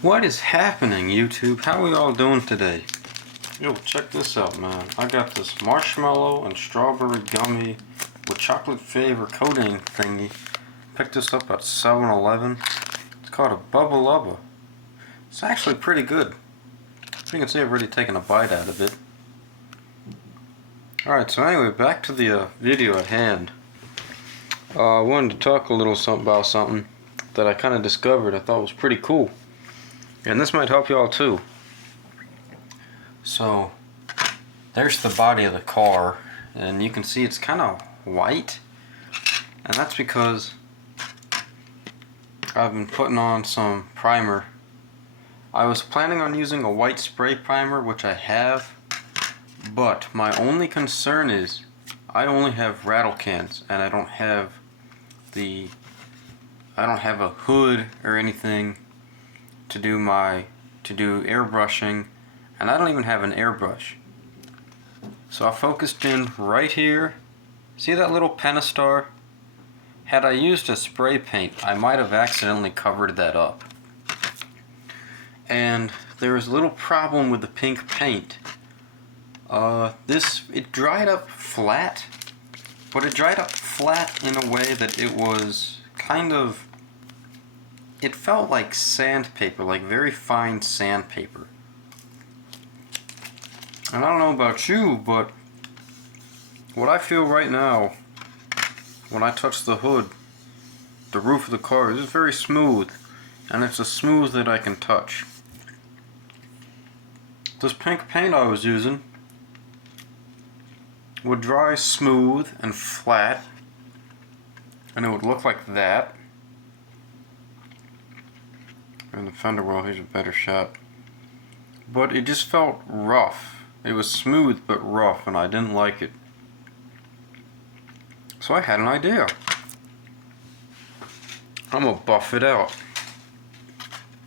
What is happening, YouTube? How are we all doing today? Yo, check this out, man. I got this marshmallow and strawberry gummy with chocolate flavor coating thingy. Picked this up at 7-Eleven. It's called a Bubba Lubba. It's actually pretty good. As you can see, I've already taken a bite out of it. Alright, so anyway, back to the video at hand. I wanted to talk a little about something that I kind of discovered I thought was pretty cool. And this might help y'all too. So, there's the body of the car, and you can see it's kind of white. And that's because I've been putting on some primer. I was planning on using a white spray primer, which I have, but my only concern is I only have rattle cans, and I don't have a hood or anything to do airbrushing, and I don't even have an airbrush. So I focused in right here. See that little Pentastar? Had I used a spray paint, I might have accidentally covered that up. And there was a little problem with the pink paint. It dried up flat, but it dried up flat in a way that it was it felt like sandpaper, like very fine sandpaper. And I don't know about you, but what I feel right now when I touch the hood, the roof of the car, is very smooth, and it's as smooth that I can touch. This pink paint I was using would dry smooth and flat, and it would look like that. And the fender well, here's a better shot. But it just felt rough. It was smooth but rough, and I didn't like it. So I had an idea. I'm gonna buff it out.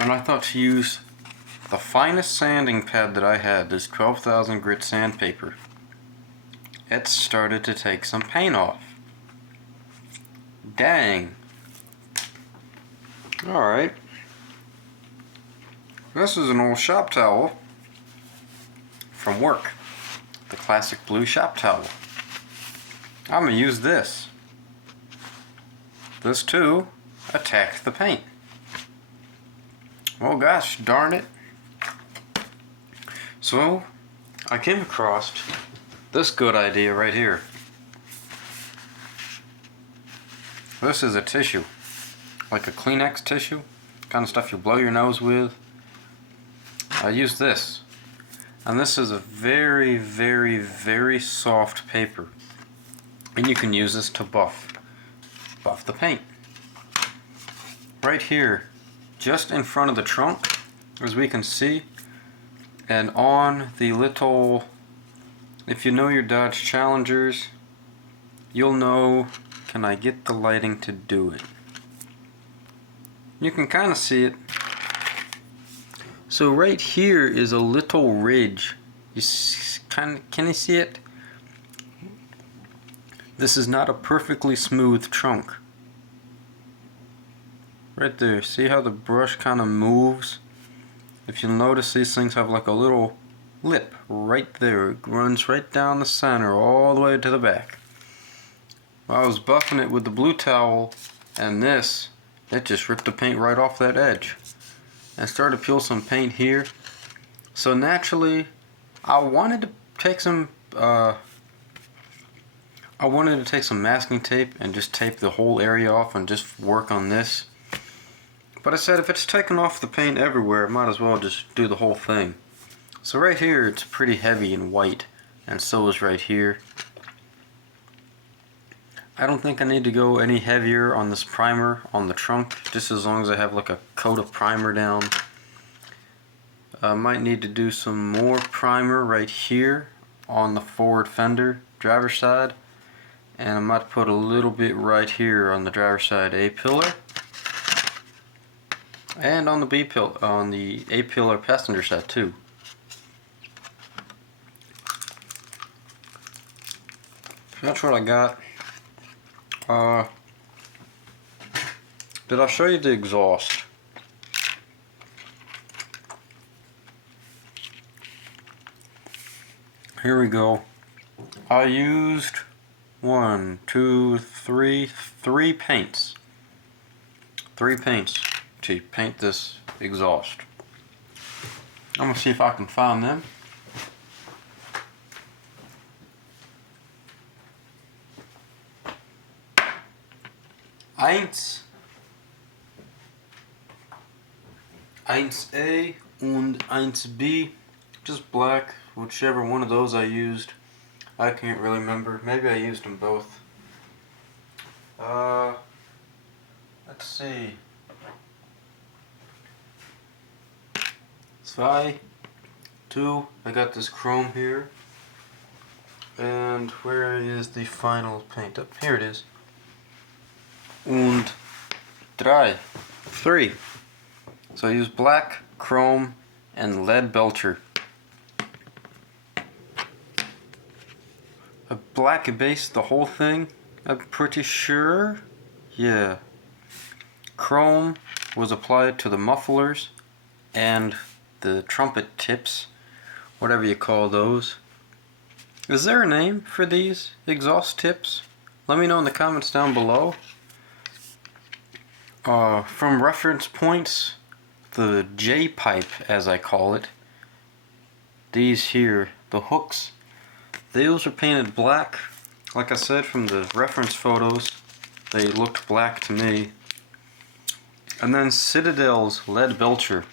And I thought to use the finest sanding pad that I had, this 12,000 grit sandpaper. It started to take some paint off. Dang. Alright. This is an old shop towel from work. The classic blue shop towel. I'm going to use this. This too attacked the paint. Oh gosh, darn it. So, I came across this good idea right here. This is a tissue, like a Kleenex tissue, kind of stuff you blow your nose with. I use this, and this is a very, very, very soft paper, and you can use this to buff the paint. Right here, just in front of the trunk, as we can see, and on the little, if you know your Dodge Challengers, you'll know, can I get the lighting to do it? You can kind of see it. So right here is a little ridge. Can you see it? This is not a perfectly smooth trunk. Right there, see how the brush kind of moves? If you'll notice, these things have like a little lip right there. It runs right down the center all the way to the back. Well, I was buffing it with the blue towel, and it just ripped the paint right off that edge. And started to peel some paint here. So naturally, I wanted to take some masking tape and just tape the whole area off and just work on this. But I said if it's taking off the paint everywhere, I might as well just do the whole thing. So right here, it's pretty heavy and white, and so is right here. I don't think I need to go any heavier on this primer on the trunk, just as long as I have like a coat of primer down. I might need to do some more primer right here on the forward fender, driver's side, and I might put a little bit right here on the driver's side A-pillar, and on the B-pillar, on the A-pillar passenger side too. So that's what I got. Did I show you the exhaust? Here we go. I used 1, 2, 3, 3 paints. 3 paints to paint this exhaust. I'm gonna see if I can find them. Eins A und 1B, just black, whichever one of those I used. I can't really remember. Maybe I used them both. Let's see. 2. I got this chrome here. And where is the final paint? Up here it is. Und 3. So I use black, chrome, and lead belcher. A black base the whole thing, I'm pretty sure. Yeah. Chrome was applied to the mufflers and the trumpet tips, whatever you call those. Is there a name for these exhaust tips? Let me know in the comments down below. From reference points, the J-pipe, as I call it, these here, the hooks, those are painted black. Like I said, from the reference photos, they looked black to me. And then Citadel's lead belcher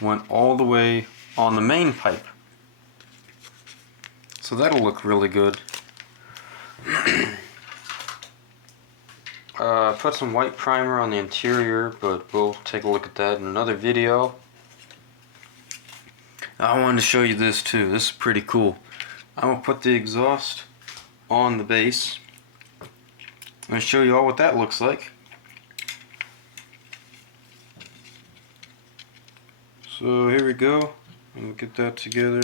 went all the way on the main pipe. So that'll look really good. Put some white primer on the interior, but we'll take a look at that in another video. I wanted to show you this too. This is pretty cool. I'm going to put the exhaust on the base and show you all what that looks like. So here we go. We'll get that together.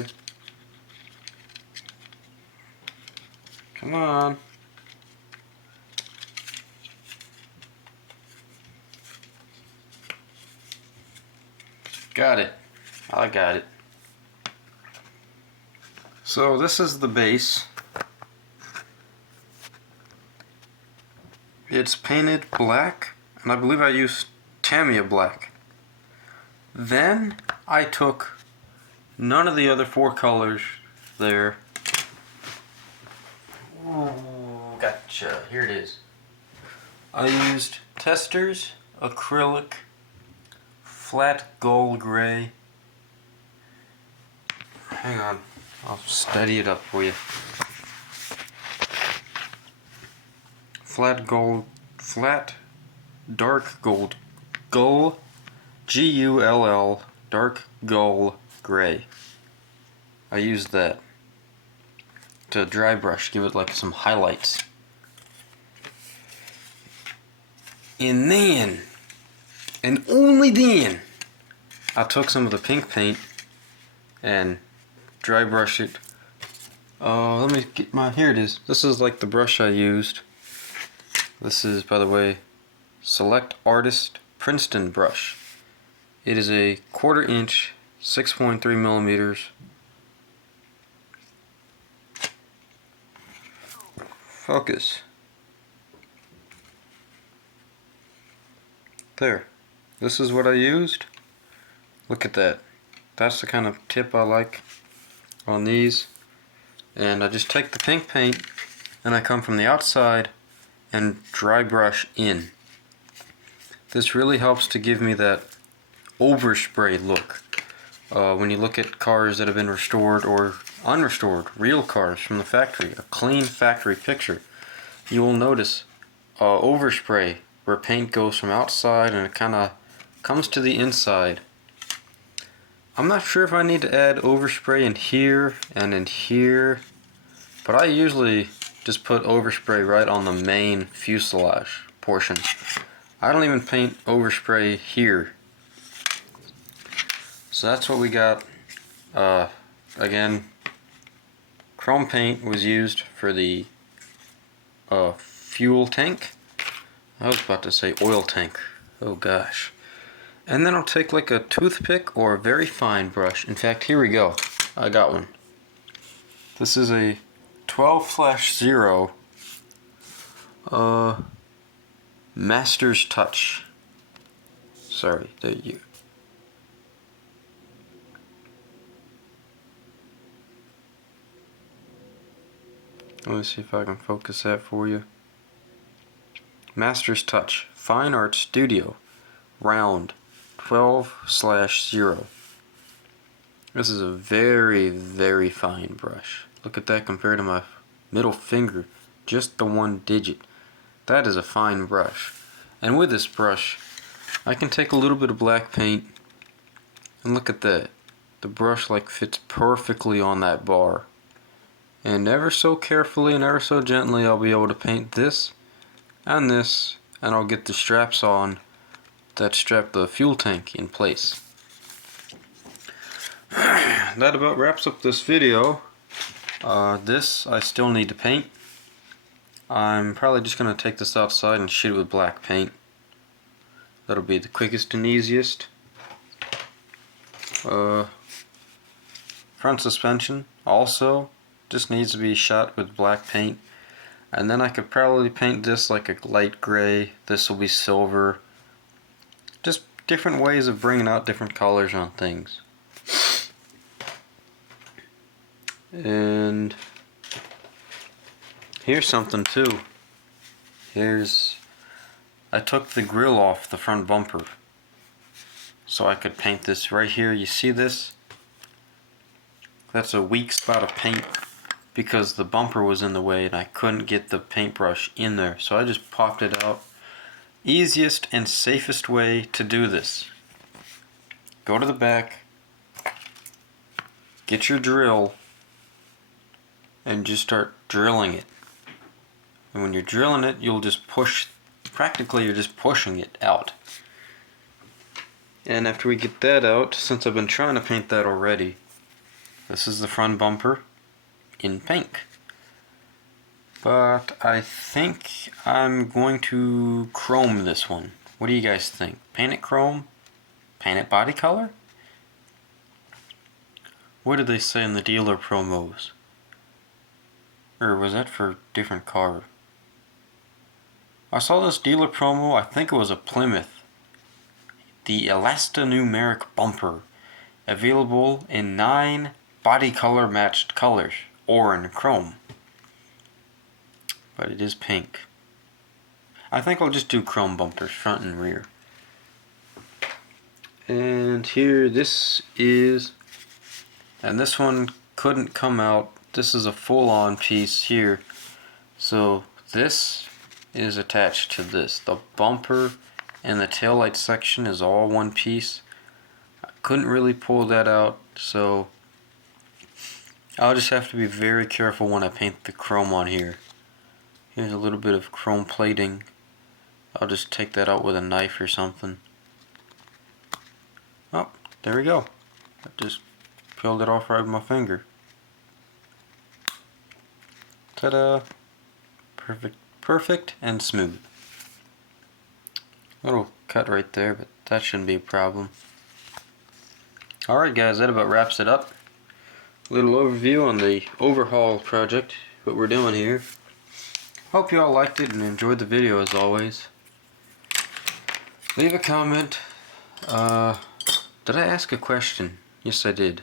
Come on. Got it. I got it. So this is the base. It's painted black, and I believe I used Tamiya black. Then I took none of the other 4 colors there. Ooh, gotcha. Here it is. I used Testors, acrylic, flat gold gray. Hang on, I'll steady it up for you. Flat dark gold, gull, G-U-L-L, dark gull gray. I used that to dry brush, give it like some highlights. And then, and only then, I took some of the pink paint and dry brush it. Let me get here it is. This is like the brush I used. This is, by the way, Select Artist Princeton brush. It is a 1/4 inch, 6.3 millimeters. Focus. There. This is what I used. Look at that. That's the kind of tip I like on these. And I just take the pink paint and I come from the outside and dry brush in. This really helps to give me that overspray look. When you look at cars that have been restored or unrestored, real cars from the factory, a clean factory picture, you will notice overspray where paint goes from outside and it kind of comes to the inside. I'm not sure if I need to add overspray in here and in here, but I usually just put overspray right on the main fuselage portion. I don't even paint overspray here. So that's what we got. Again, chrome paint was used for the fuel tank. I was about to say oil tank. Oh gosh. And then I'll take like a toothpick or a very fine brush. In fact, here we go. I got one. This is a 12/0 Master's Touch. Sorry, there you. Let me see if I can focus that for you. Master's Touch, Fine Art Studio, round, 12/0. This is a very, very fine brush. Look at that compared to my middle finger, just the one digit. That is a fine brush. And with this brush, I can take a little bit of black paint, and look at that. The brush like fits perfectly on that bar. And ever so carefully and ever so gently, I'll be able to paint this, and I'll get the straps on that strap the fuel tank in place. That about wraps up this video. This I still need to paint. I'm probably just going to take this outside and shoot it with black paint. That'll be the quickest and easiest. Front suspension also just needs to be shot with black paint. And then I could probably paint this like a light gray. This will be silver. Just different ways of bringing out different colors on things. And here's something too. I took the grill off the front bumper so I could paint this right here. You see this? That's a weak spot of paint because the bumper was in the way and I couldn't get the paintbrush in there, so I just popped it out. Easiest and safest way to do this. Go to the back, get your drill, and just start drilling it. And when you're drilling it, you'll just push, practically you're just pushing it out. And after we get that out, since I've been trying to paint that already, this is the front bumper in pink. But I think I'm going to chrome this one. What do you guys think? Paint it chrome? Paint it body color? What did they say in the dealer promos? Or was that for different car? I saw this dealer promo, I think it was a Plymouth. The Elastonumeric bumper. Available in 9 body color matched colors, or in chrome. But it is pink. I think I'll just do chrome bumpers, front and rear. And here, this is, and this one couldn't come out. This is a full-on piece here. So this is attached to this. The bumper and the taillight section is all one piece. I couldn't really pull that out, so I'll just have to be very careful when I paint the chrome on here. Here's a little bit of chrome plating. I'll just take that out with a knife or something. Oh, there we go. I just peeled it off right with my finger. Ta-da! Perfect and smooth. Little cut right there, but that shouldn't be a problem. Alright guys, that about wraps it up. A little overview on the overhaul project, what we're doing here. Hope you all liked it and enjoyed the video as always. Leave a comment. Did I ask a question? Yes, I did.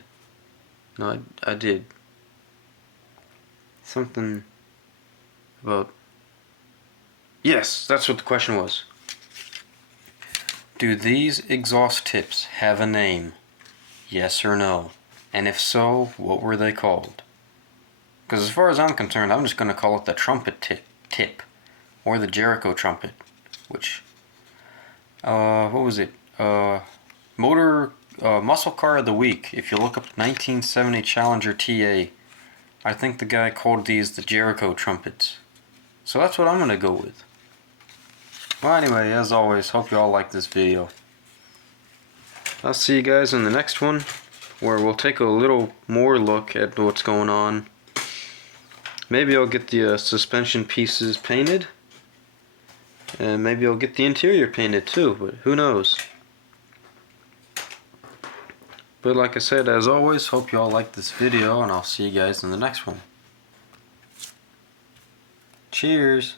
No, I did. Something about... Yes, that's what the question was. Do these exhaust tips have a name? Yes or no? And if so, what were they called? Because as far as I'm concerned, I'm just going to call it the trumpet tip. Or the Jericho trumpet. Which... what was it? Muscle Car of the Week. If you look up 1970 Challenger TA, I think the guy called these the Jericho trumpets. So that's what I'm going to go with. Well, anyway, as always, hope you all like this video. I'll see you guys in the next one, where we'll take a little more look at what's going on. Maybe I'll get the suspension pieces painted. And maybe I'll get the interior painted too, but who knows. But like I said, as always, hope you all liked this video, and I'll see you guys in the next one. Cheers!